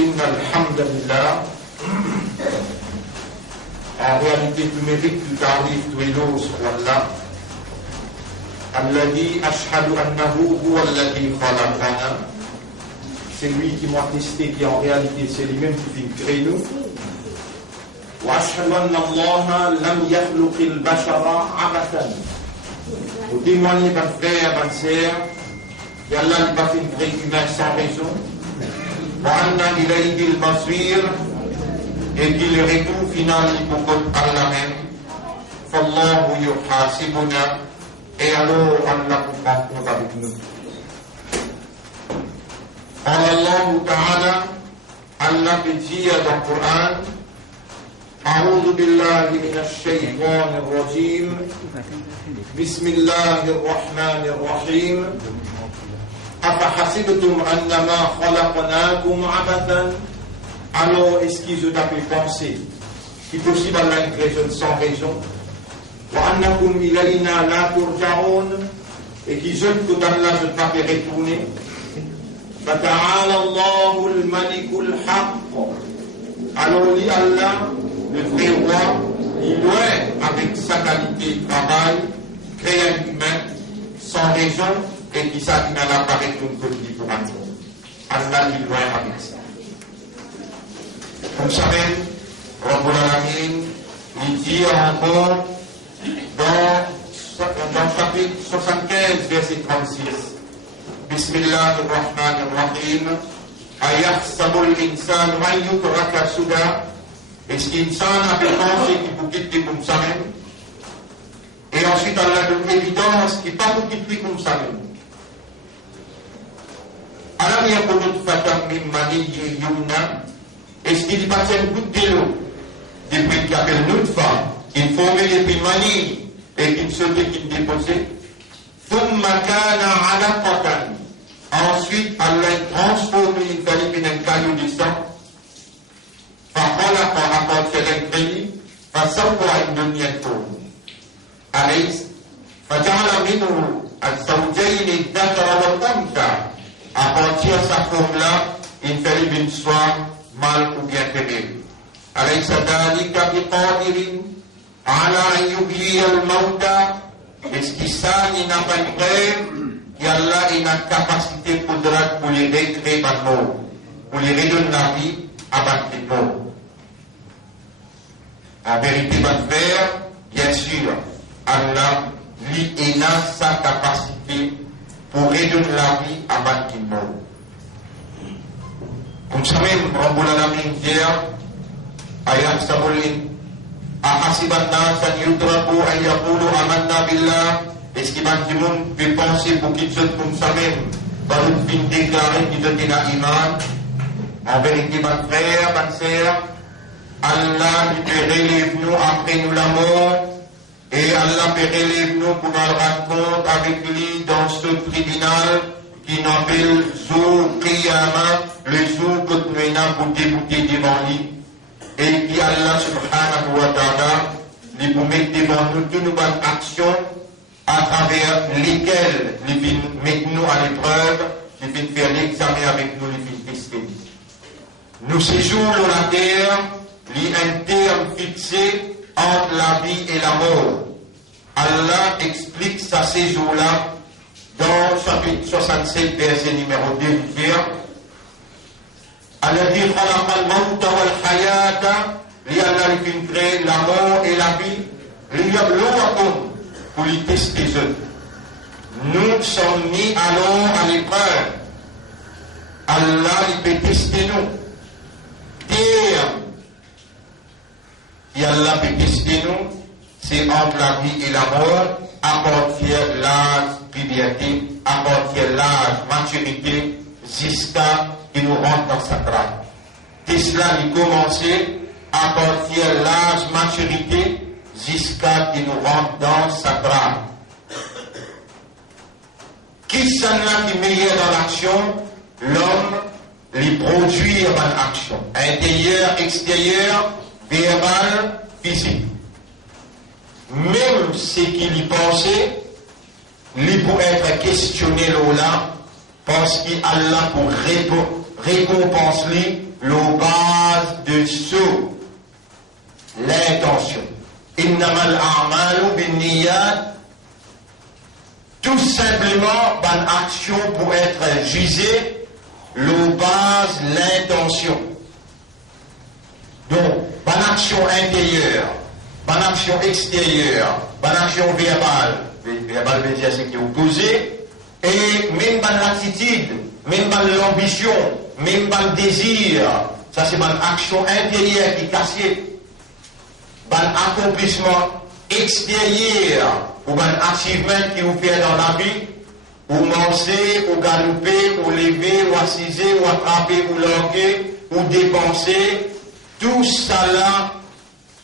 إن الحمد لله. En réalité, tu mérites tout tarif, tu es l'eau sur Allah. Alladhi ashhadu annahu huwa alladhi khalaqana. C'est lui qui m'a testé, qui en réalité c'est lui-même qui fait créer nous. Wa ashhadu anna Allah lam yakhluq al-bashara abathan. Vous témoignez, mon frère, ma sœur, qu'Allah n'a pas fait créer humain sans raison. Wa anna ilayhi al-masir. Et qu'il le retour final pour Allah même. Fallahu yuhasibuna. Et alors Allah prend compte avec nous. Allah Ta'ala, Allah dit dans le Coran, أعوذ بالله من الشيطان الرجيم بسم الله الرحمن الرحيم أفحسبتم أنما خلقناكم عبثا. Alors, est-ce qu'ils ont appelé penser qu'il est possible Allah une création sans raison? وَأَنَّكُمْ إِلَيْنَا لَا تُرْجَعُونَ. Et qu'ils ont que Allah ne pas fait retourner. فَتَعَالَى اللَّهُ الْمَلِكُ الْحَقِّ. Alors, dit Allah, le vrai roi, il doit, avec sa qualité de travail, créer un humain sans raison et qui s'attend à l'apparaître comme petit pour un monde. Allah, il doit avec ça. Comme vous savez, Rabbul Alamin, il dit encore dans chapitre 75, verset 36, Bismillahirrahmanirrahim, Ayahsabul insan wa yutraka suda. Est-ce qu'insan a pensé qu'il faut quitter comme ça même? Et ensuite, Allah donne l'évidence qu'il ne peut pas quitter comme ça même. Alam yakunu fatam min maniyyin yumna. Est-ce qu'il passe un coup de l'eau depuis qu'il appelle une autre femme, qu'il formait depuis manie et qu'il sautait, qu'il déposait? Ensuite, Allah transforme une famille en un caillou du sang. À partir de sa forme-là, il fait une soie mal ou bien féminin. أليس ذلك بقادر على أن يحيي الموتى. Est-ce qu'il s'agit n'a pas de frère, et Allah a une capacité pour les recréer par mort, pour les redonner la vie à partir de mort. En vérité, mon frère, bien sûr, Allah lui a sa capacité pour redonner la vie à partir de mort. Comme ça même, Rabbul Alamin dit, Ayahsabul ahasiban nas an yutraku an yaqulu amanna billah. Est-ce qu'il y a du monde qui peut penser pour qu'ils soient comme ça même, par une fin déclarée qu'ils ont un iman? En vérité, mon frère, ma sœur, Allah peut relève nous après nous la mort, et Allah peut relève nous pour nous rendre compte avec lui dans ce tribunal qui n'appelle Zou Qiyamah, le jour que nous avons pour débouter devant lui, et qui Allah subhanahu wa ta'ala, lui pour mettre devant nous toutes nos bonnes actions à travers lesquelles il vient mettre nous à l'épreuve, il vient faire l'examen avec nous, il vient tester. Nous séjournons sur la terre, il y a un terme fixé entre la vie et la mort. Allah explique sa séjour-là dans chapitre 67, verset numéro 2 du verset. Alladhi khalaqa al-mawta wal-hayata, Allah lui crée la mort et la vie, liyabluwakum, pour les tester eux. Nous sommes mis alors à l'épreuve. Allah il peut tester nous. Terre, et Allah peut tester nous, c'est entre la vie et la mort, à partir de l'âge puberté, à partir de l'âge maturité, jusqu'à qui nous rentre dans sa grâce. Et cela a commencé à partir de l'âge maturité jusqu'à qui nous rentre dans sa grâce. Qui s'en a qui meilleur dans l'action? L'homme les produire dans l'action. Intérieur, extérieur, verbal, physique. Même ce qu'il y pensait, il peut être questionné là, parce qu'Allah pour récompenser lui la base de ce, l'intention. Innamal a'malu binniyat, tout simplement, bonne action pour être jugée, la base, l'intention. Donc, bonne action intérieure, bonne action extérieure, bonne action verbale veut dire ce qui est opposé, et même bonne attitude, même bonne l'ambition, même bonne désir, ça c'est bonne action intérieure qui est cachée, bonne accomplissement extérieur, ou bonne achievement qui vous fait dans la vie, ou manger, ou galoper, ou lever, ou assiser, ou attraper, ou languer, ou dépenser, tout ça là,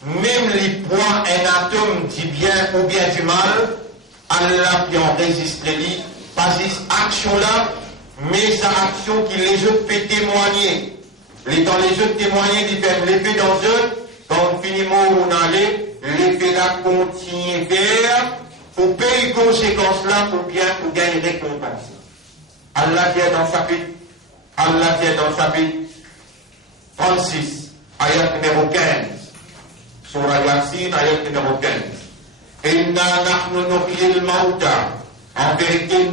même les points, un atome du bien ou bien du mal, Allah qui enregistre lui, pas cette action-là, mais sa action qui les autres peut témoigner. Dans les autres témoigner, ils peuvent l'effet dans eux, quand on finit mort ou on allait, l'effet-là continue vers, pour payer conséquences-là, pour bien, pour gagner récompense. Allah dit dans le chapitre, Allah dit dans le chapitre 36, ayat numéro 15, Surah Yasin, ayat numéro 15. Inna nahnu nuhyil mauta. En vérité,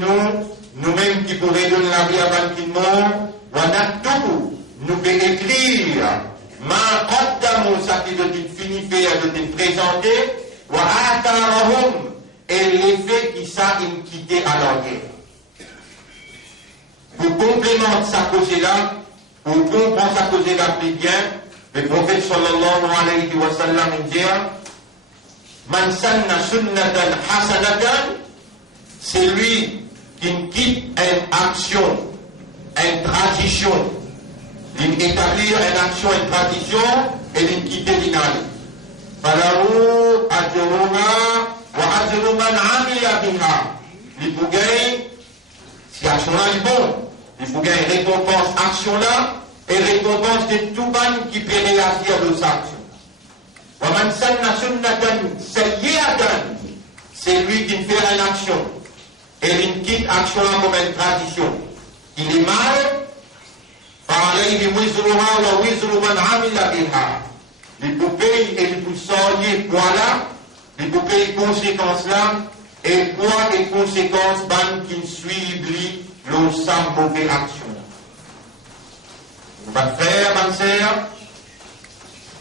nous-mêmes qui pourrions donner la vie avant qu'il meure, wa naktubu, nous pouvons écrire, ma qaddamu, ça qui doit être fini fait, doit être présenté, wa atharahum, et l'effet qui ça, ils quitté à leur guerre. Pour complémenter sa cause-là, pour comprendre sa cause-là plus bien, le prophète sallallahu alayhi wa sallam dit, man sanna sunnatan hasanatan, c'est lui qui quitte une action, une tradition, il établir une action, une tradition, et il quitte l'inali. Falahu ajruha wa ajru man amila biha. Il faut gagner, si action-là est bon, il faut gagner récompense action-là, et récompense de tout monde qui peut réagir de sa action. وَمَنْ سَنَّ سُنَّةً سَيِّئَةً, c'est lui qui fait une action et il quitte action comme une tradition. Il est mal, فَعَلَيْهِ وِزْرُهَا وَوِزْرُ مَنْ عَمِلَ بِهَا. Les poupées et les poussons, voilà, les poupées et conséquences là, et quoi les conséquences ban qui suivent l'ensemble mauvaise action. Mon frère, ma sœur,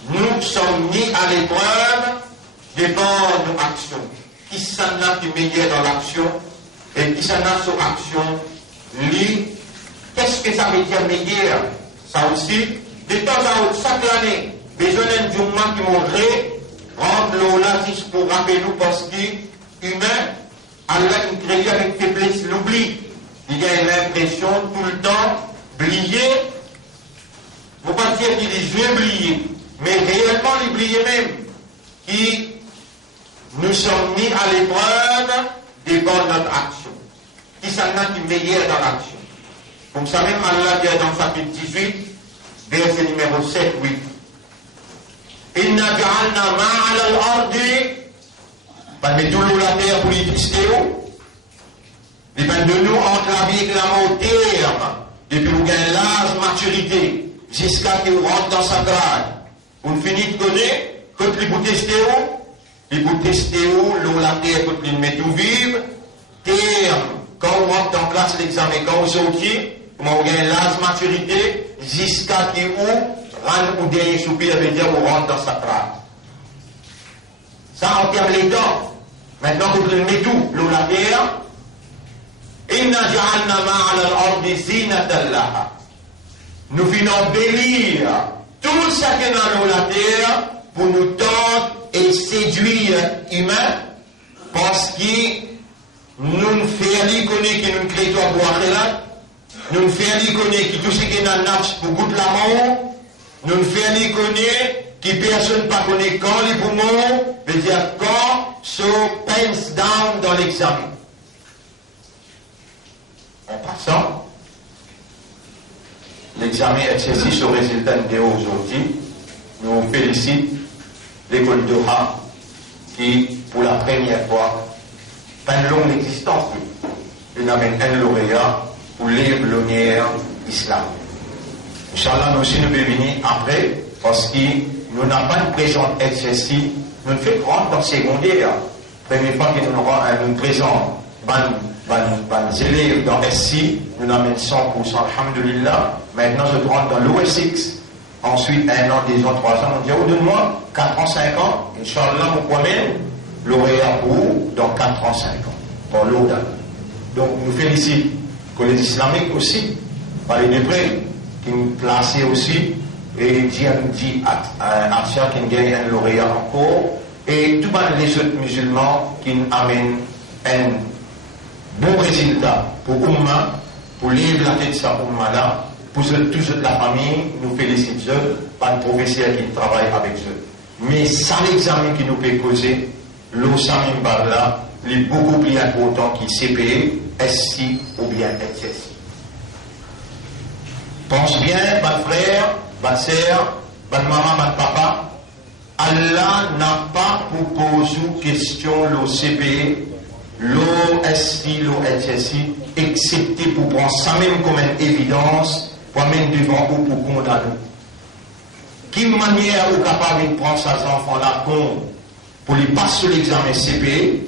nous sommes mis à l'épreuve devant nos actions. Qui s'en a qui meilleur dans l'action et qui s'en a sur action, lui, qu'est-ce que ça veut dire meilleur? Ça aussi, de temps à autre, chaque année, besoin d'un jour qui mourrait, rendre l'eau là juste pour rappeler nous parce qu'humain, Allah qui crée avec faiblesse l'oubli. Il a l'impression tout le temps oublier. Il ne faut pas dire qu'il est je oublié, mais réellement l'oublier même. Qui nous sommes mis à l'épreuve devant notre action. Qui s'en a qui meilleur dans l'action. Comme ça même Allah dit dans chapitre 18, verset numéro 7, 8. Inna ja'alna ma'ala al-ardi, parmi tout la terre pour les tristéos, dépend de nous entre la vie et la mort terme, depuis vous gagnez l'âge, maturité, jusqu'à ce que vous rentrez dans sa grade. Vous finissez de connaître, quand vous testez où, l'eau la terre, quand vous mettez où vivre, terme, quand vous rentrez en classe l'examen, quand vous sortez, comment vous gagnez l'âge, maturité, jusqu'à ce que vous rendre au dernier soupir, veut dire vous rentrez dans sa grade. Ça en termes les temps. Maintenant, vous mettez tout, l'eau la terre, Inna ja'alna ma'ala al-ardi zinatan laha. Nous venons bénir tout ce qui est dans la terre pour nous tendre et séduire humains parce que nous ne faisons connaître que nous créons à boire là, nous ne faisons connaître que tout ce qui est dans le nafs pour goûter l'amour, nous ne faisons connaître que personne ne connaît quand les poumons, veut dire quand se pens down dans l'examen. En passant, l'examen exercice au résultat de aujourd'hui, nous félicitons l'école d'Oha qui, pour la première fois, pas une longue existence, il amène un lauréat pour lire l'honneur islam. Inch'Allah, nous aussi nous devons venir après, parce que nous n'avons pas une présente SSI, nous ne faisons rentrer dans le secondaire. Première fois que nous présentons les élèves dans SI, nous n'amènons 100%, alhamdulillah. Maintenant, je rentre dans l'OSX. Ensuite, 1 an, 2 ans, 3 ans, on dit, oh, donne-moi 4 ans, 5 ans. Inch'Allah, on promène lauréat pour dans 4 ans, 5 ans, dans l'ODA. Donc, nous félicitons que les islamiques aussi, par les déprés, qui nous placent aussi, et dit à qui nous gagne un lauréat encore, et tous les autres musulmans qui nous amènent un bon résultat pour Oumma, pour livrer la tête de sa Oumma-là, pour toute la famille, nous félicitons par le professeur qui travaille avec eux. Mais ça, l'examen qui nous peut causer, l'Ossamim Barla, il est beaucoup plus important qu'il CPE, SI ou bien SSI. Pense bien, mon frère, ma soeur, ma maman, ma papa, Allah n'a pas proposé question le CPE, l'OSI, l'OSSI, excepté pour prendre ça même comme une évidence, pour mettre devant ou pour condamner. Quelle manière vous capable de prendre ces enfants-là compte pour les passer l'examen CPE,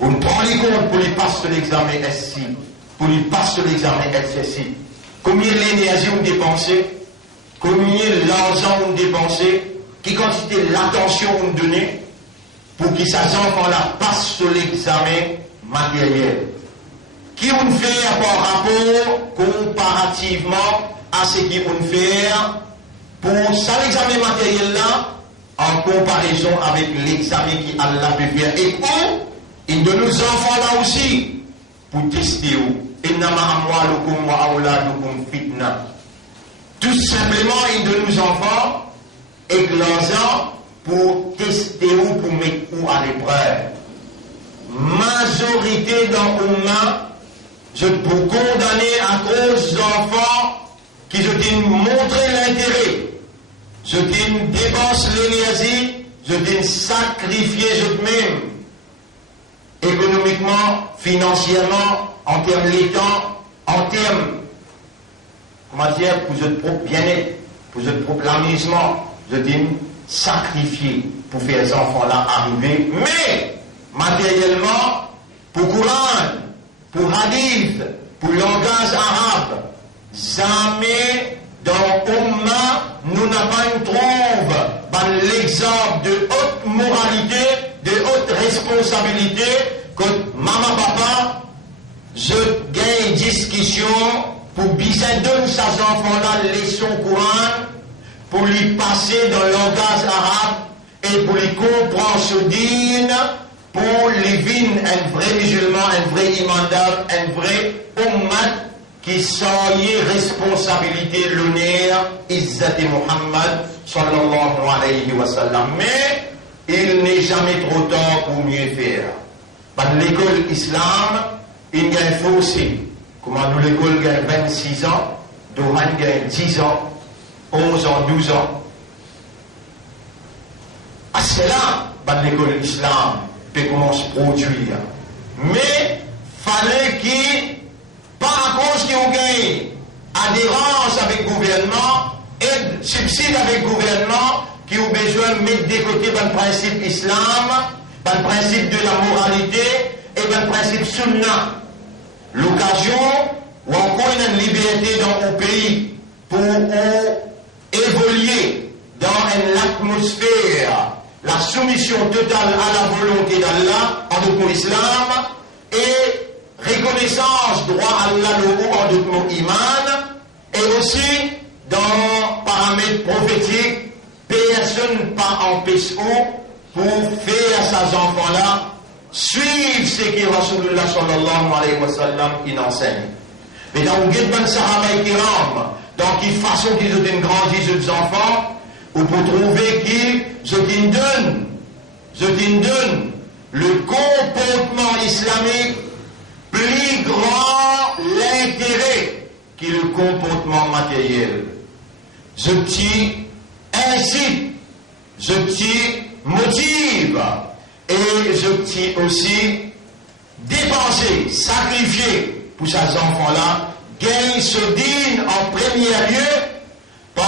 ou prendre les comptes pour les passer l'examen SI, pour les passer l'examen SSI. Combien d'énergie vous dépensez, combien d'argent vous dépensez, quelle quantité l'attention vous donnez pour que ces enfants-là passent sur l'examen matériel. Qui vous fait par rapport comparativement à ce qu'ils vont faire pour ça l'examen matériel-là en comparaison avec l'examen qui Allah peut faire. Et il de nos enfants-là aussi pour tester où. Tout simplement, il de nos enfants et l'argent pour tester ou pour mettre où à l'épreuve. Majorité dans l'Oumma, je peux condamner à cause d'enfants qui je t'ai montré l'intérêt, je t'ai dépense l'énergie, je t'ai sacrifié je-même, économiquement, financièrement, en termes l'état, en termes, comment dire, pour votre propre bien-être, pour votre propre amusement, je t'ai sacrifié pour faire ces enfants-là arriver, mais matériellement, pour Coran, pour Hadith, pour langage arabe, jamais dans Ummah, nous n'avons pas trouvé l'exemple de haute moralité, de haute responsabilité, que maman, papa, je gagne discussion pour bien donner ces enfants-là leçon Coran, pour lui passer dans le langage arabe et pour lui comprendre ce dîne, pour les vivre un vrai musulman, un vrai imandar, un vrai ummat qui soyez responsabilité l'honneur, Izzati Muhammad sallallahu alayhi wa sallam. Mais il n'est jamais trop tard pour mieux faire. Dans l'école islam, il y a un fossé. Comment nous l'école gagne 26 ans, Dohan gagne 10 ans, 11 ans, 12 ans. À cela, dans l'école islam, peut commencer à produire. Mais fallait qu'il, par cause qu'ils ont gagné adhérence avec le gouvernement, aide, subside avec le gouvernement, qui ont besoin de mettre de côté le principe islam, le principe de la moralité et le principe sunna. L'occasion où encore une liberté dans mon pays pour évoluer dans une atmosphère, la soumission totale à la volonté d'Allah en d'autres mots islam et reconnaissance droit à Allah en d'autres mots iman et aussi dans paramètres prophétiques personne pas empêche pour faire à ces enfants-là suivre ce que Rasulullah sallallahu alayhi wa sallam il enseigne. Mais dans le guide de Sahaba et Kiram, dans quelle façon qu'ils ont grandi ces enfants, ou pour trouver qu'ils je t'en donne le comportement islamique plus grand l'intérêt que le comportement matériel. Je t'y incite, je t'y motive et je t'y aussi dépenser, sacrifier pour ces enfants-là, gagne ce dîne en premier lieu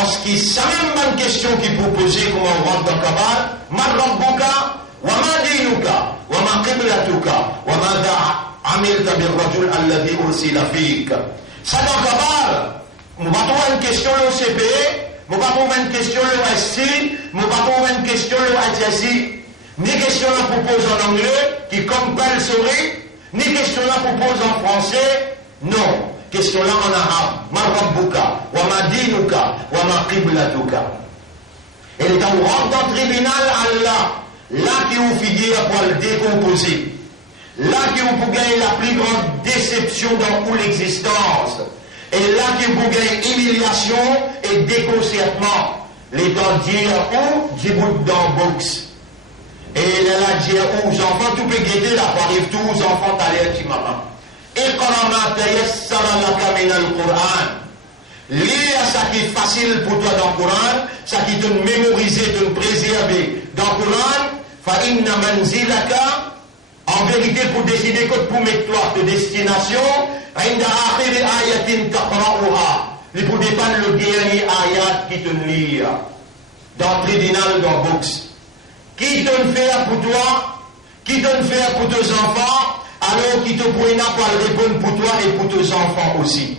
Parce que c'est même une question qu'il faut poser comment on rentre dans Kabbal. Ma rabbuka, wa ma dinuka, wa ma qiblatuka, wa ma amilta bil rajul alladhi ursila fik. Ça dans Kabbal, on va trouver une question au CPE, on va trouver une question au SC, on va trouver une question au HSI. Ni question là propose en anglais, qui compulsory, ni question là propose en français, non. Question là en arabe. Ma rabbuka, wa ma dinuka, wa ma qiblatuka. Et quand on rentre dans le tribunal, Allah, là qui vous figure pour le décomposer, là qui vous gagne la plus grande déception dans toute l'existence, et là qui vous gagne humiliation et déconcertement. Les temps dire où, Djibout dans box. Et là, dire où, aux enfants, tout peut guetter là, pour arriver tous aux enfants, t'allez à Timama. Iqra ma tayassara laka min al-Qur'an. Lis ça qui est facile pour toi dans le Coran, ça qui te mémoriser, te préserver dans le Coran. Fa inna manzilaka, en vérité pour décider que pour mettre toi de destination, inda akhir ayatin taqra'uha. Il pour dépendre le dernier ayat qui te lit dans le tribunal dans box. Qui te fait pour toi, qui te fait pour tes enfants, alors qui te pourrait pas répondre pour toi et pour tes enfants aussi.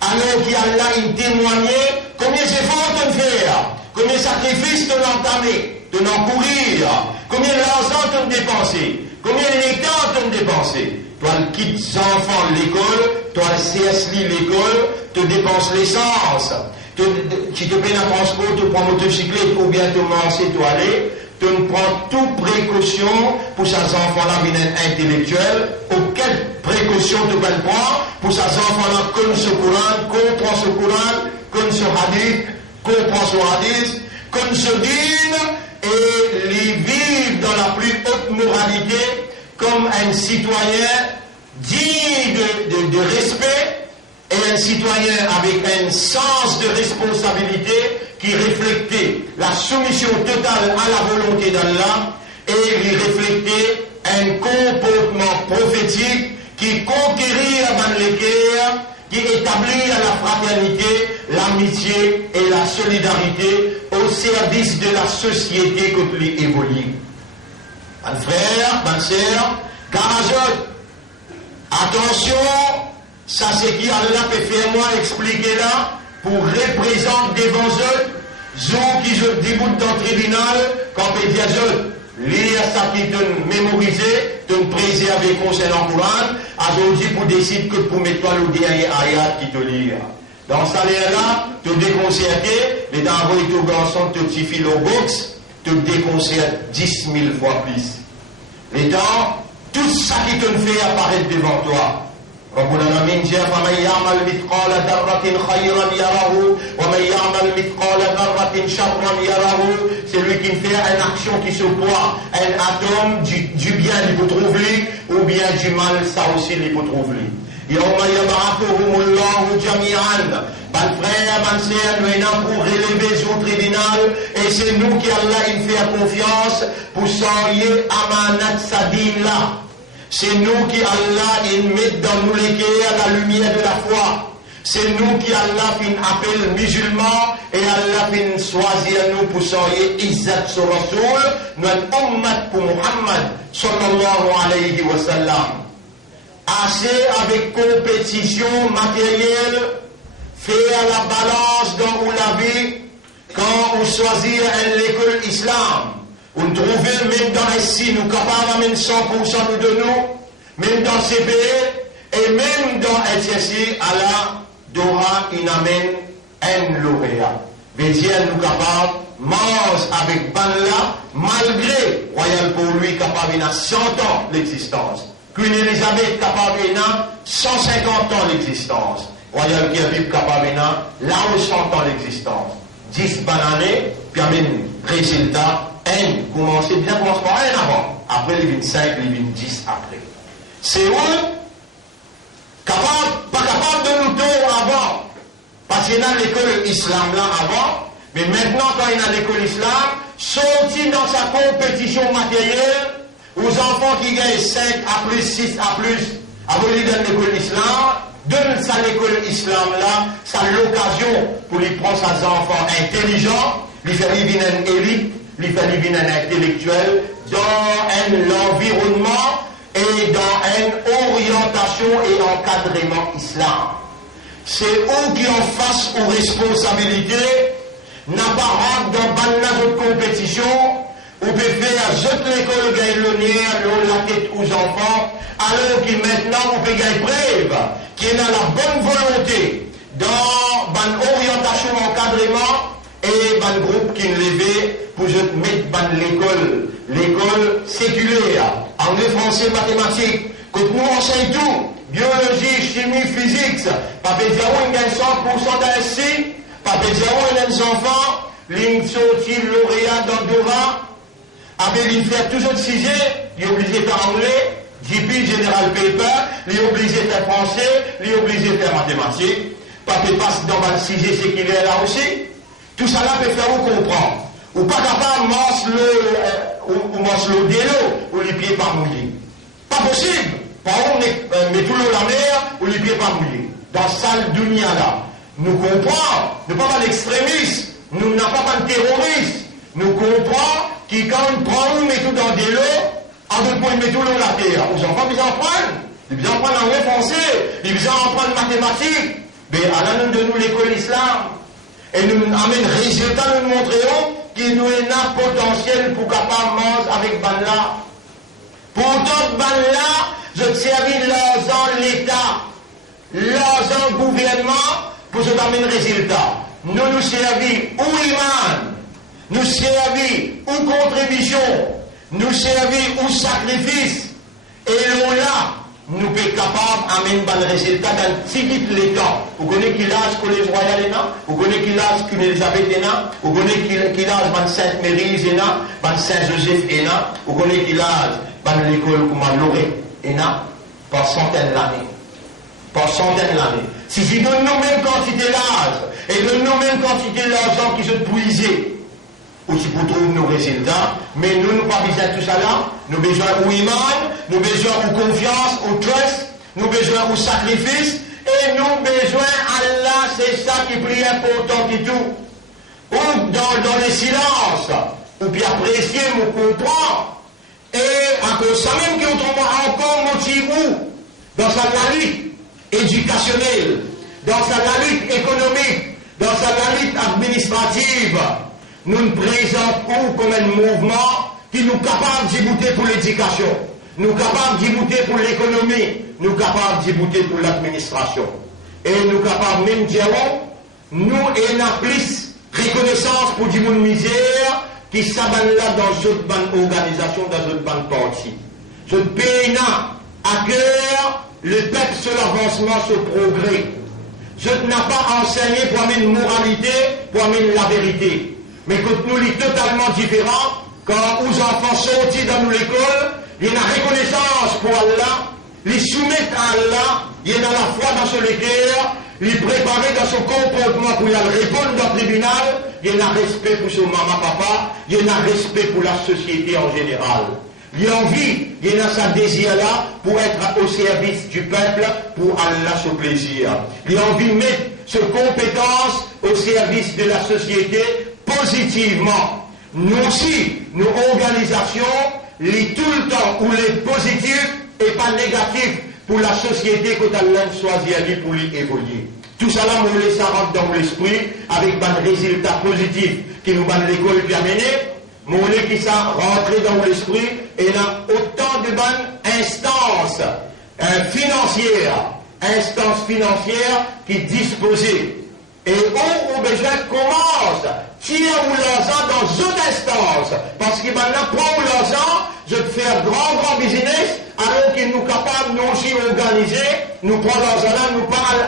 Alors qui Allah il témoignait combien d'efforts tu fais, combien de sacrifices tu entamé, tu encourir, combien d'argent tu dépensé, combien de temps tu dépensé. Toi, le quittes enfants l'école, toi, le CSI l'école, tu dépenses l'essence, tu te payes un transport, tu prends motocyclette ou bien tu manges, tu aller. Tu prends toute précaution pour ces enfants-là viennent intellectuels. Auquel précaution tu peux prendre pour ces enfants-là connaissent ce Coran, comprennent ce Coran, connaissent ce hadith, comprennent ce hadith, connaissent ce dîne et les vivent dans la plus haute moralité comme un citoyen digne de respect et un citoyen avec un sens de responsabilité qui reflétait la soumission totale à la volonté d'Allah et qui reflétait un comportement prophétique qui conquérit le cœur, qui établit la fraternité, l'amitié et la solidarité au service de la société que tu évolue. Mon frère, ma soeur, garageux, attention, ça c'est qui Allah peut faire moi expliquer là pour représenter devant eux, ceux qui se déboutent dans le tribunal, quand peut dire lire ça qui te mémoriser, te préserver concernant le Coran, aujourd'hui pour décider que pour mettre toi le dernier ayat qui te lit. Dans ce là, te déconcerter, les envoyer tout garçon, te suffit le box, te déconcerte 10 000 fois plus. Les temps, tout ça qui te fait apparaître devant toi. رب العالمين جاء فمن يعمل مثقال ذرة خيرا يره ومن يعمل مثقال ذرة شرا يره. C'est lui qui fait une action qui se voit, un atome du bien il peut trouver ou bien du mal ça aussi il peut trouver. يوم يبعثهم الله جميعا. Mon frère, ma sœur, nous sommes pour relever ce tribunal et c'est nous qui Allah il fait confiance pour s'envoyer amanat sadin là. C'est nous qui Allah il met dans nous les cœurs la lumière de la foi. C'est nous qui Allah fin appelle musulmans et Allah fin choisir nous pour soyer Izzat sur Rasoul, notre ummat pour Muhammad sallallahu alayhi wa sallam. Assez avec compétition matérielle, faire la balance dans la vie quand on choisit l'école islam. On trouve même dans SI, nous capables d'amener 100% de nous, même dans CPE, et même dans HSI, Allah, Dora, il amène un lauréat. Mais Dieu nous capables, mange avec Banla, malgré, Royal pour lui, capable de 100 ans l'existence. Queen Elizabeth, capable de 150 ans l'existence. Royal qui a vu capable de là où 100 ans l'existence. 10 bananes, puis amène résultat. Commencez bien, commence par un avant. Après, les 25, les 10 après. C'est où? Capable, pas capable de nous donner avant. Parce qu'il y a l'école islam là avant. Mais maintenant, quand il y a l'école islam, sorti dans sa compétition matérielle, aux enfants qui gagnent 5 à plus, 6 à plus, avant de dans l'école islam, donne ça l'école islam là, ça l'occasion pour lui prendre ses enfants intelligents, lui faire vivre une élite, lui faire vivre un intellectuel dans un environnement et dans une orientation et encadrement islam. C'est eux qui en face aux responsabilités, n'a pas rentre dans une compétition, ou peut faire toute l'école gagnonnière, la tête aux enfants, alors que maintenant on peut gagner preuve qui est dans la bonne volonté, dans une orientation encadrement et un groupe qui est levé pour mettre dans l'école séculaire, anglais, français, mathématiques, que nous enseignons tout, biologie, chimie, physique, pas dire on gagne 100% d'ASC, pas dire on les enfants, ligne sortie lauréat d'Andorra, avec une faire toujours de sujet, il est obligé de faire anglais, JP, General Paper, il est obligé de faire français, il est obligé de faire mathématiques, pas de passer dans le sujet, c'est qu'il est là aussi. Tout ça là peut faire vous comprendre. Ou pas capable de manger l'eau ou les pieds pas mouillés. Pas possible. Par contre, met tout l'eau la mer ou les pieds pas mouillés. Dans cette dunia là, nous comprenons, nous pas l'extrémisme, nous n'avons pas de terroriste. Nous comprenons qui quand on prend ou met tout dans de l'eau, en deux points met tout l'eau la terre. Aux enfants, ils en prennent. Ils en prennent en français, ils en prennent mathématiques. Mais à la de nous l'école islam. Et nous amène résultat, nous montrons qu'il nous est un potentiel pour capable manger avec Banla. Pourtant, Banla, je servis l'argent l'État, l'argent gouvernement pour se donner résultat. Nous servis ou iman, nous servis ou contribution, nous servis ou sacrifice. Et là, nous sommes capables d'amener un résultat dans si vite les temps. Vous connaissez qui l'âge que les royales est là, vous connaissez qui l'âge que Elisabeth est là, vous connaissez qui l'âge de Sainte-Mérise est là, de Saint-Joseph est là, vous connaissez qui l'âge de l'école comme Loré est là, par centaines d'années. Par centaines d'années. Si je donne nos mêmes quantités d'âge et donne nos mêmes quantités d'argent qui sont puisés, aussi pour trouver nos résultats, mais nous n'avons pas besoin de tout ça là, nous avons besoin d'iman, nous avons besoin de confiance, au trust, nous avons besoin de sacrifice, et nous avons besoin d'Allah, c'est ça qui est plus important que tout. Ou dans les silences, ou bien apprécier, nous comprendre, et à cause de ça même qui autrement encore motive où, dans sa lutte éducationnelle, dans sa lutte économique, dans sa lutte administrative, nous nous présentons comme un mouvement qui nous est capable d'y bouter pour l'éducation, nous capables d'y bouter pour l'économie, nous capables d'y bouter pour l'administration. Et nous capables même de dire, nous ayons plus reconnaissance pour du monde misère qui s'abandonne là dans une bonne organisation, dans une bonne partie. Ce pays à cœur le peuple sur l'avancement, sur le progrès. Je n'ai pas enseigné pour amener une moralité, pour amener la vérité. Mais quand nous sommes totalement différents, quand aux enfants sortis dans l'école, il y a une reconnaissance pour Allah, les soumettre à Allah, il y a la foi dans son cœur, les préparer dans son comportement pour y répondre dans le tribunal, il y a un respect pour son maman, papa, il y a un respect pour la société en général. Il y a envie, il y a sa désir là pour être au service du peuple, pour Allah son plaisir. Il y a envie de mettre ses compétences au service de la société positivement. Nous aussi, nos organisations, les tout le temps où les positifs et pas négatifs pour la société que Allah choisit pour y évoluer. Tout ça là, on laisse ça rentrer dans l'esprit avec un résultat positif qui nous va l'école puis amener. Mon qui ça rentrer dans l'esprit et là autant de bonnes instances financières qui disposaient. Et on besoin commence tirer l'argent dans une instance parce que maintenant prend l'argent je te faire grand business alors qu'ils nous capables nous aussi organiser nous prendre l'argent là nous parle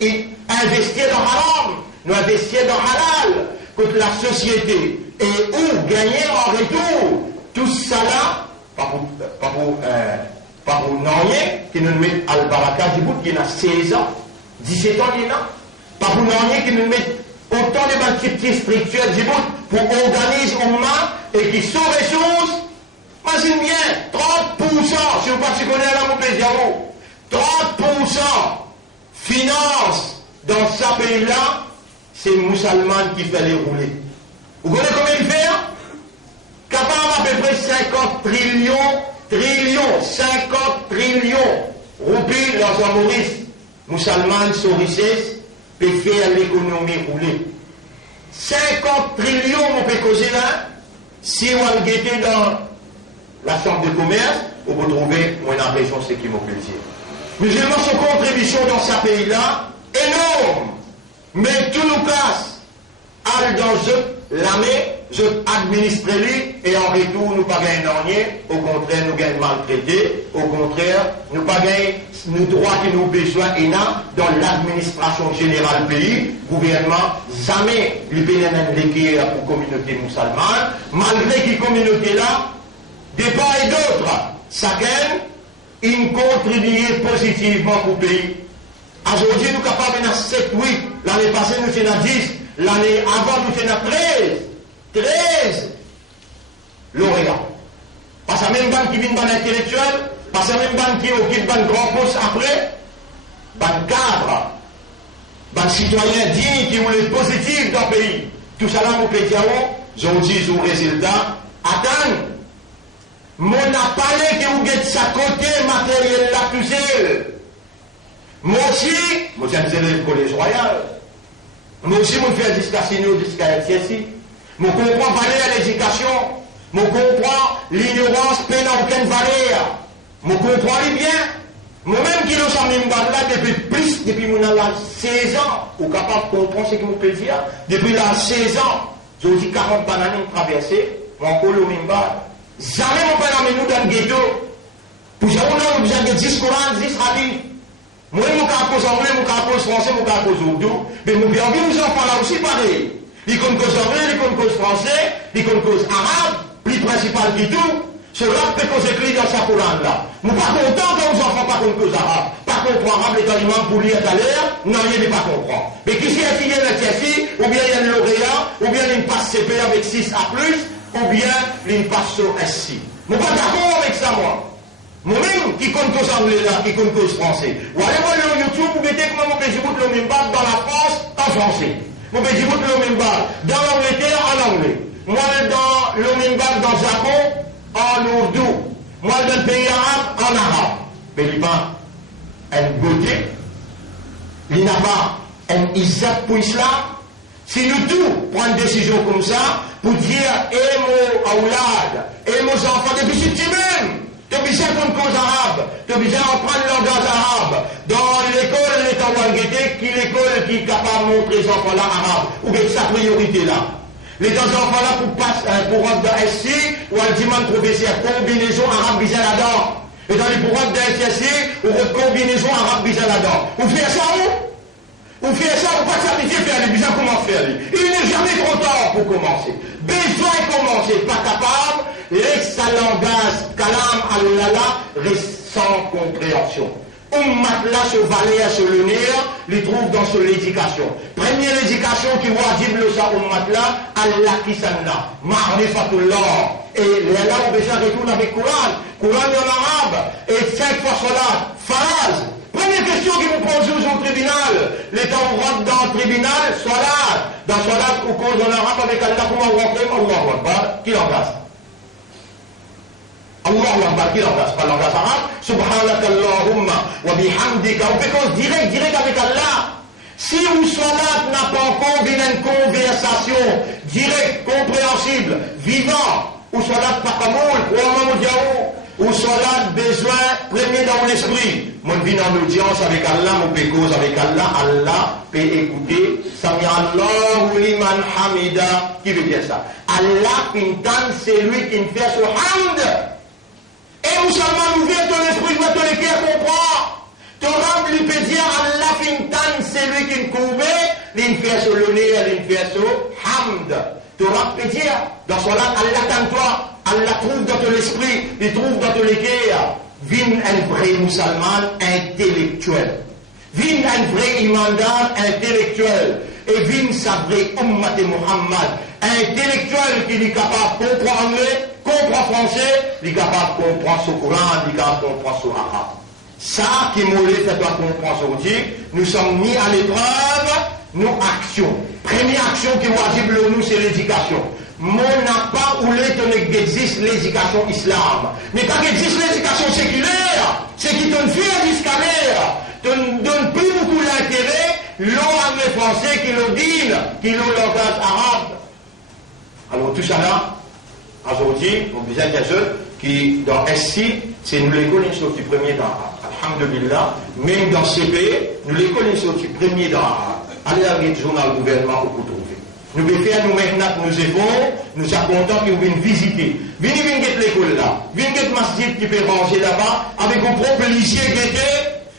et investir dans haram nous investir dans halal contre la société et où gagner en retour tout ça là pas pour Nanye qui nous met al-Baraka du bout qui a 16 ans 17 ans il y a pas pour Nanye qui nous met autant de petites structures du bout pour organiser une main et qui sont ressources imagine bien 30% si vous ne connaissez pas mon plaisir 30% finance dans ce pays-là, c'est musulman qui fait les rouler. Vous connaissez combien il fait? Capable à peu près 50 trillions, 50 trillions roupies dans un Maurice. Musulman, Sorisses, peut faire l'économie rouler. 50 trillions, on peut causer là. Si on guettait dans la chambre de commerce, on peut trouver moins d'impression, c'est qui m'a plaisir. Musulmans, son contribution dans ce pays-là, énorme. Mais tout nous casse. Al dans l'armée, je administre lui, et en retour, nous pas gagner rien. Au contraire, nous gagnons maltraité. Au contraire, nous pas gagner nos droits que nous besoin et dans l'administration générale du pays, gouvernement, jamais les pays n'ont pour la communauté musulmane, malgré que la communauté là, de part et d'autre, ça gagne, ils contribuent positivement pour le pays. Aujourd'hui, nous sommes capables de 7, 8, l'année passée, nous sommes à 10, l'année avant, nous sommes à 13 lauréats. Parce que même banque qui vient dans l'intellectuel, parce que même banque qui occupe un grand poste après, un cadre, un citoyen digne qui ont les positifs dans le pays. Tout ça là, mon pays, j'en dis au résultat, attends, mon appareil qui vous guette sa côté matériel là, tout seul. Moi aussi, moi j'ai un élève collège royal. Moi aussi, moi fais jusqu'à Sino, jusqu'à LCSI. Moi comprends valeur à l'éducation. Moi comprends l'ignorance peine à aucune valeur. Moi comprends les bien. Moi-même qui nous sommes là depuis plus, depuis mon âge 16 ans, ou capable de comprendre ce que je peux dire. Depuis l'âge 16 ans, j'ai dit 40 bananes traversées, mon col au Mimba. Jamais mon père n'a mis nous dans le ghetto. Pour ça, on a besoin de 10 Coran, 10 hadiths. Moi, je suis cause anglais, je suis cause français, je suis cause ourdou. Mais mon bien, nous enfants là aussi pareil. Ils connaissent cause anglais, ils connaissent cause français, ils connaissent cause arabe, plus principal que tout. Cela peut cause écrit dans sa Coran là. Nous pas content quand nos enfants pas connaissent cause arabe. Pas comprendre arabe, les aliments pour lire à l'air, non, il n'est pas comprendre. Mais qui s'est affilié à la TSI, ou bien il y a un lauréat, ou bien il y a une passe CP avec 6 A+, ou bien il y a une passe sur SI. Je ne suis pas d'accord avec ça, moi. Moi-même, qui compte cause anglais là, qui compte cause français. Ou allez voir le YouTube, vous mettez comment mon pays le même bas dans la France, en français. Mon pays le même bas dans l'Angleterre, en anglais. Moi, dans le même bas dans le Japon, en ourdou. Moi, dans le pays arabe, en arabe. Mais il n'y a pas une beauté, il n'y a pas un isaac pour l'islam. Si nous tous prenons une décision comme ça, pour dire, mon aoulad, mon enfants, depuis ce petit même, tu es obligé de cause arabe, tu es obligé d'apprendre le langage arabe. Dans l'école, l'État Ouanguété, qui est l'école qui est capable de montrer les enfants là arabes, ou bien sa priorité là. Les deux enfants là pour rentrer dans SC, ou un dimanche professeur, combinaison arabe bizarre là-dedans. Et dans les programmes de SC, ou combinaison arabe bizarre là-dedans. Vous faites ça où? Vous faites ça, vous pas certifier faire les bizarres, comment faire? Il n'est jamais trop tard pour commencer. Besoin de commencer, pas capable, laisse sa langage, kalam al-lala, reste sans compréhension. Ummatla se valait sur le nerf, les trouve dans son éducation. Première éducation qui wajib le sa ummatla, Allah qui sanna, ma'rifatullah. Et là, on besoin de retourner avec Coran. Coran en arabe, et 5 fois salat, phrase. Première question qui vous pose au tribunal. L'État rentre dans le tribunal, salat. Dans salat, ou cause en arabe avec Allah, comment on rentre, Allahu Akbar, qui l'embrasse? Allahu Akbar, qui l'embrasse? Pas l'embrasse arabe. Subhanaka Allahumma wa bihamdika. On fait cause direct avec Allah. Si ou salat n'a pas encore une conversation directe, compréhensible, vivant, ou salat pas comme ou salat besoin premier dans l'esprit. Moi je vis dans l'audience avec Allah, mon peut cause avec Allah, Allah peut écouter. Sami Allahu liman hamida. Qui veut dire ça? Allah entend celui qui me fait son hamd. Et vous seulement ouvrir ton esprit, je vais te le faire comprendre. Ton rab lui peut dire Allah entend celui qui me couvre, il me fait son l'honneur, il me fait son hamd. Ton rab peut dire, dans son salat, Allah t'entend toi. Allah trouve dans ton esprit, il trouve dans ton cœur. Vin un vrai musulman intellectuel. Vin un vrai imandar intellectuel. Et vin sa vraie ummat de Muhammad. Intellectuel qui est capable de comprendre anglais, comprendre français, il est capable de comprendre ce Coran, il est capable de comprendre ce arabe. Ça qui m'a fait toi comprendre aujourd'hui, nous sommes mis à l'épreuve, nous actions. Première action qui est nous, c'est l'éducation. Mon n'a pas où existe l'éducation islam. Mais quand existe l'éducation séculaire, c'est qui donne vie à l'escalaire, donne plus beaucoup l'intérêt, l'eau anglais français qui le dit, qui l'eau langage arabe. Alors tout ça là, aujourd'hui, on disait qu'il y a ceux qui, dans SC, c'est nous les connaissons du premier d'arabe. Alhamdulillah, même dans CP, nous les connaissons du premier d'arabe. Allez à le journal gouvernement pour trouver. Nous devons faire nous maintenant nos efforts, nous sommes contents que vous venez visiter. Venez l'école là, venez masjid qui peut ranger là-bas, avec vos propres lycées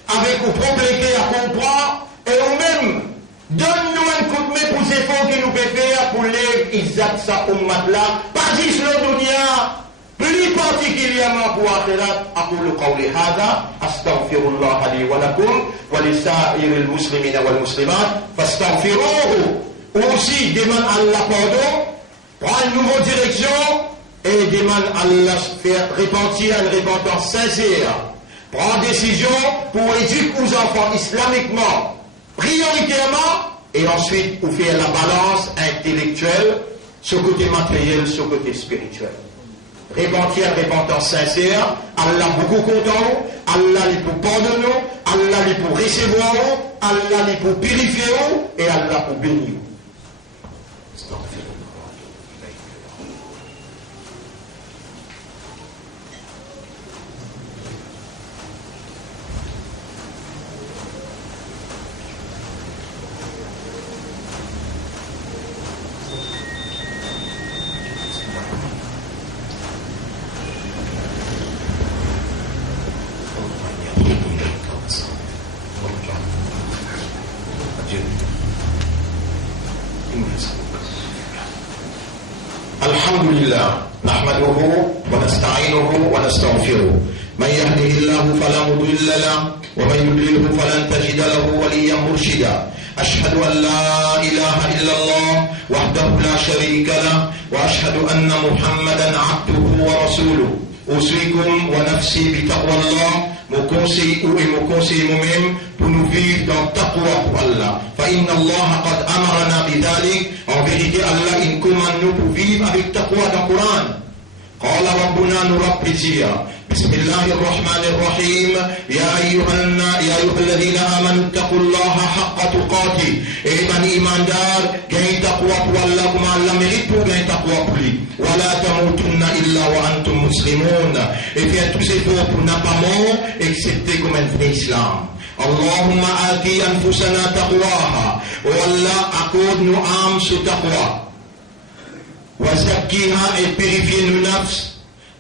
avec vos propres écrits à comprendre, et vous-même, donne-nous un coup de main pour les efforts que nous pouvons faire pour les Izzat sa ummat là, pas juste le dunya, plus particulièrement pour Akhirat. أقول قولي هذا أستغفر الله لي ولكم ولسائر المسلمين والمسلمات فاستغفروه. Aussi demande à Allah pardon, prend une nouvelle direction et demande à Allah faire repentir une repentance sincère. Prend décision pour éduquer aux enfants islamiquement, prioritairement, et ensuite pour faire la balance intellectuelle, ce côté matériel, ce côté spirituel. Repentir, repentance sincère, Allah beaucoup content, Allah les pour pardonner, Allah les pour recevoir, Allah les pour purifier et Allah pour bénir. Alhamdulillah, nahmaduhu wa nasta'inuhu wa nastaghfiruh. Man yahdihillahu fala mudilla lahu wa man yudlilhu falan tajida lahu waliyyan murshida. أشهد أن لا إله إلا الله وحده لا شريك له وأشهد أن محمدا عبده ورسوله. أوصيكم ونفسي بتقوى الله. Mon conseil ou et mon conseil moi-même pour nous vivre dans taqwa pour Allah. فإن الله قد أمرنا بذلك. En vérité, Allah il commande nous pour vivre avec taqwa dans le Coran. قال ربنا نربتيا. بسم الله الرحمن الرحيم. يا أيها الذين آمنوا اتقوا الله حق تقاته. Et man iman dar gagne taqwa pour Allah comme Allah mérite pour gagner taqwa pour lui. ولا تموتن إلا وأنتم مسلمون. Et faire tous ces efforts pour n'a pas mort excepté comme un vrai islam. اللهم آتي أنفسنا تقواها. والله accorde-nous âme sur taqwa. وزكيها et purifie nos nafs.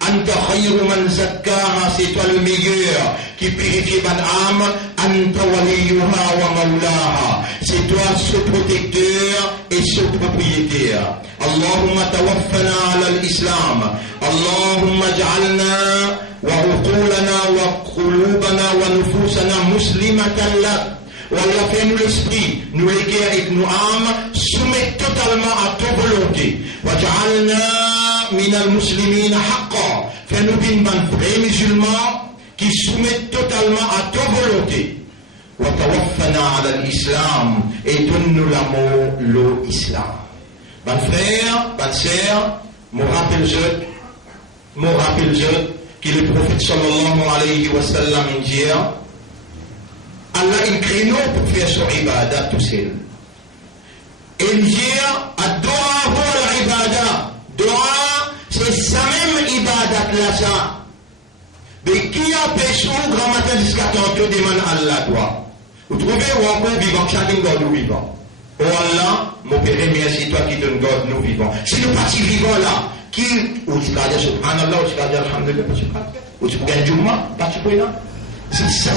Anta khayru man zakkaha, c'est toi le meilleur qui purifie ban âme. Anta waliyuha wa maulaha, c'est toi ce protecteur et ce propriétaire. Allahumma tawaffana ala l'islam. Allahumma ja'alna wa uqulana wa qulubana wa nufusana muslimatan lak. Wallah, fais-nous l'esprit, nous les guerres et nos âmes, soumettent totalement à ta volonté. Waj'alna min al-muslimina haqqa. Fais-nous bin vrais musulmans qui soumettent totalement à ta volonté. Wa tawaffana ala l'islam. Et donne-nous l'amour, l'islam. Ban frère, ban sœur, me rappelle je que le prophète sallallahu alayhi wa sallam dit Allah il crée nous pour faire son ibadat tout seul. Il dit ad-du'a huwa al-ibadah. Dua c'est sa même ibadat là ça. Mais qui a péché au grand matin jusqu'à tantôt demande Allah toi. Vous trouvez ou encore vivant, chacun God nous vivant. Oh Allah, mon Père, merci toi qui donne God nous vivants. Si nous partis vivants là, qui ou tu vas dire subhanallah, ou tu vas dire alhamdulillah, ou tu peux gagner du mois, pas tu peux là. C'est ça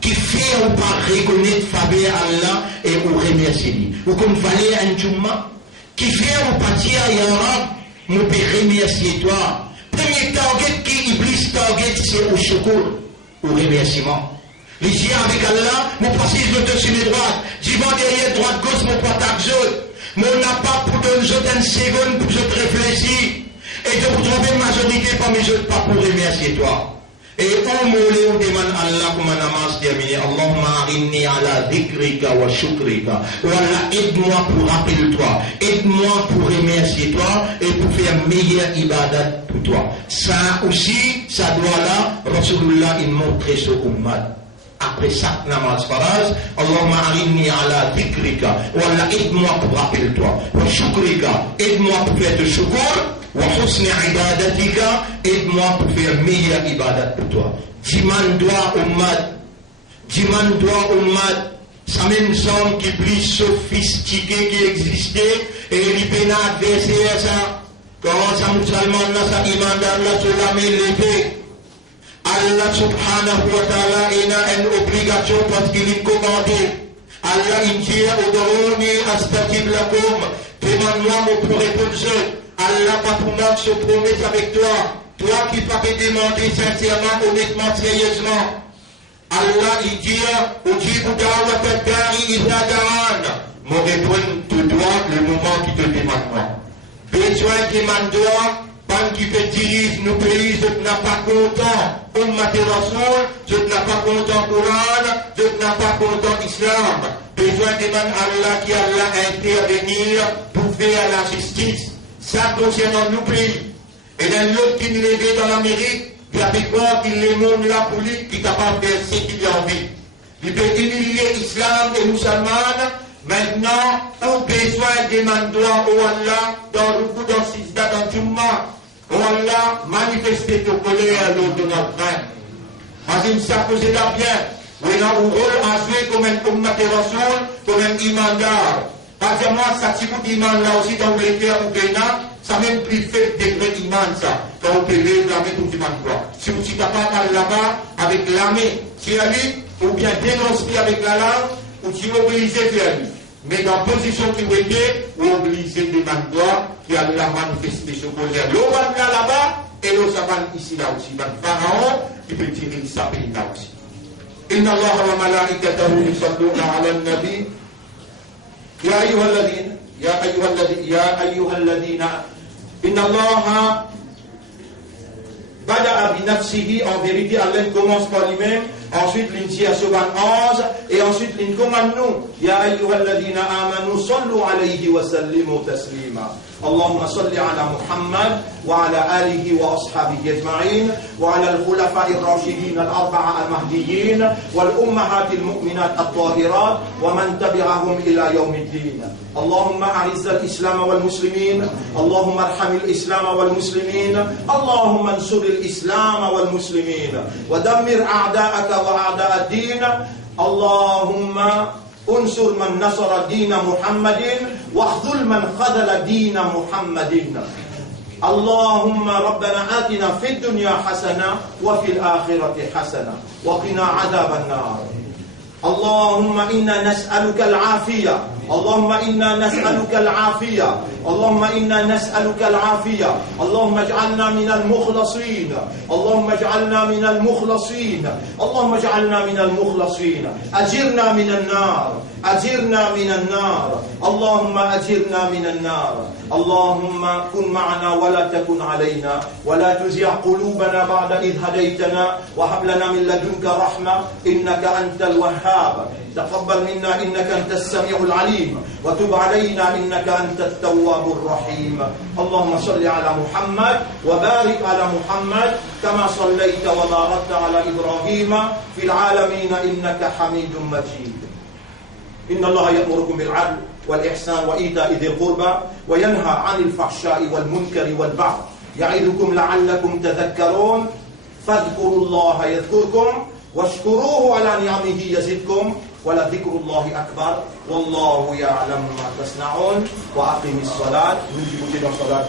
qui fait ou pas reconnaître Fabé Allah et ou remercier lui. Ou comme fallait un Jumma, qui fait ou pas dire Ya Rab, nous peut remercier toi. Premier target qui Iblis target, c'est au secours, au remerciement. Les yeux avec Allah, mon précise le dessus les droites, divan derrière droite gauche, mon poids taxe. Mon n'a pas pour donner une seconde pour je te réfléchir. Et de vous trouver une majorité parmi eux, pas pour remercier toi. Et on moule demande Allah comme namaz terminé. Allahumma a'inni ala dhikrika wa shukrika. Voilà, aide-moi pour rappeler-toi. Aide-moi pour remercier toi et pour faire meilleure ibadat pour toi. Ça aussi, ça doit là, Rasulullah il montrait ce ummat. Après chaque namaz faraz, Allahumma a'inni ala dhikrika. Voilà, aide-moi pour rappeler-toi. Wa shukrika. Aide-moi pour faire de shukr. Wa husni ibadatika, aide-moi pour faire meilleure ibadat pour toi. Diman doit ummat, ça même homme qui plus sophistiqué qui existait, et il peut adversaire ça. Quand ça musulman ça iman d'Allah sur la main levée. Allah subhanahu wa ta'ala a une obligation parce qu'il est commandé. Allah il dit, Ud'uni astajib lakum, demande-moi pour répondre. Allah pas pour moi se promet avec toi. Toi qui vas me demander sincèrement, honnêtement, sérieusement. Allah il dit, Ujibu da'wata da'i idha da'an. Mon répondre te doit le moment qui te demande moi. Besoin demande toi, pan qui fait dirige nos pays, je n'ai pas content. Ummat Rasoul, je n'ai pas content Coran, je n'ai pas content Islam. Besoin demande Allah qui Allah intervenir pour faire la justice. Ça concernant nos pays. Et dans l'autre qui nous levait dans l'Amérique, il y avait quoi qu'il les montre là pour lui, qui est capable de faire ce qu'il a envie. Il peut humilier l'islam et les musulmans. Maintenant, on a besoin de mandats au Allah, dans le coup dans Sisda, dans Jumma. Au Allah, manifester ton colère lors de notre frère. Parce que ça faisait la bien. On a un rôle à jouer comme un ummat rasoul, comme un imandar. Parce que moi, ça, si vous dites là aussi dans l'Angleterre ou Bénin, ça même plus fait degré iman ça. Quand on peut lever l'armée pour iman quoi. Si vous êtes capable là-bas, avec l'armée, si elle est, ou bien dénoncer avec la langue, ou si vous obligez de faire lui. Mais dans la position qui vous était, vous obligez de mandats qui a la manifester ce colère. L'eau va là-bas, et l'eau ça va ici là aussi. Dans le pharaon, il peut tirer sa pays là aussi. Inna Allah wa malaikatahu yusalluna ala al-nabi. يا أيها الذين إن الله بدأ بنفسه en vérité Allah commence par lui-même ensuite l'intire Soban 11 et ensuite l'in commande nous يا أيها الذين آمنوا صلوا عليه وسلموا تسليما اللهم صل على محمد وعلى آله وأصحابه أجمعين وعلى الخلفاء الراشدين الأربعة المهديين والأمهات المؤمنات الطاهرات ومن تبعهم إلى يوم الدين اللهم أعز الإسلام والمسلمين اللهم ارحم الإسلام والمسلمين اللهم انصر الإسلام والمسلمين ودمر أعداءك وأعداء الدين اللهم انصر من نصر دين محمد واخذل من خذل دين محمد اللهم ربنا آتنا في الدنيا حسنة وفي الآخرة حسنة وقنا عذاب النار اللهم إنا نسألك العافية اللهم إنا نسألك العافية اللهم إنا نسألك العافية اللهم اجعلنا من المخلصين اللهم اجعلنا من المخلصين اللهم اجعلنا من المخلصين أجرنا من النار أجرنا من النار اللهم أجرنا من النار اللهم كن معنا ولا تكن علينا ولا تزغ قلوبنا بعد إذ هديتنا وهب لنا من لدنك رحمة إنك أنت الوهاب تقبل منا إنك أنت السميع العليم وتب علينا إنك أنت التواب الرحيم اللهم صل على محمد وبارك على محمد كما صليت وباركت على إبراهيم في العالمين إنك حميد مجيد إن الله يأمركم بالعدل والإحسان وإيتاء ذي القربى وينهى عن الفحشاء والمنكر والبغي يعظكم لعلكم تذكرون فاذكروا الله يذكركم واشكروه على نعمه يزدكم ولذكر الله أكبر والله يعلم ما تصنعون وأقم الصلاة نجيب الصلاة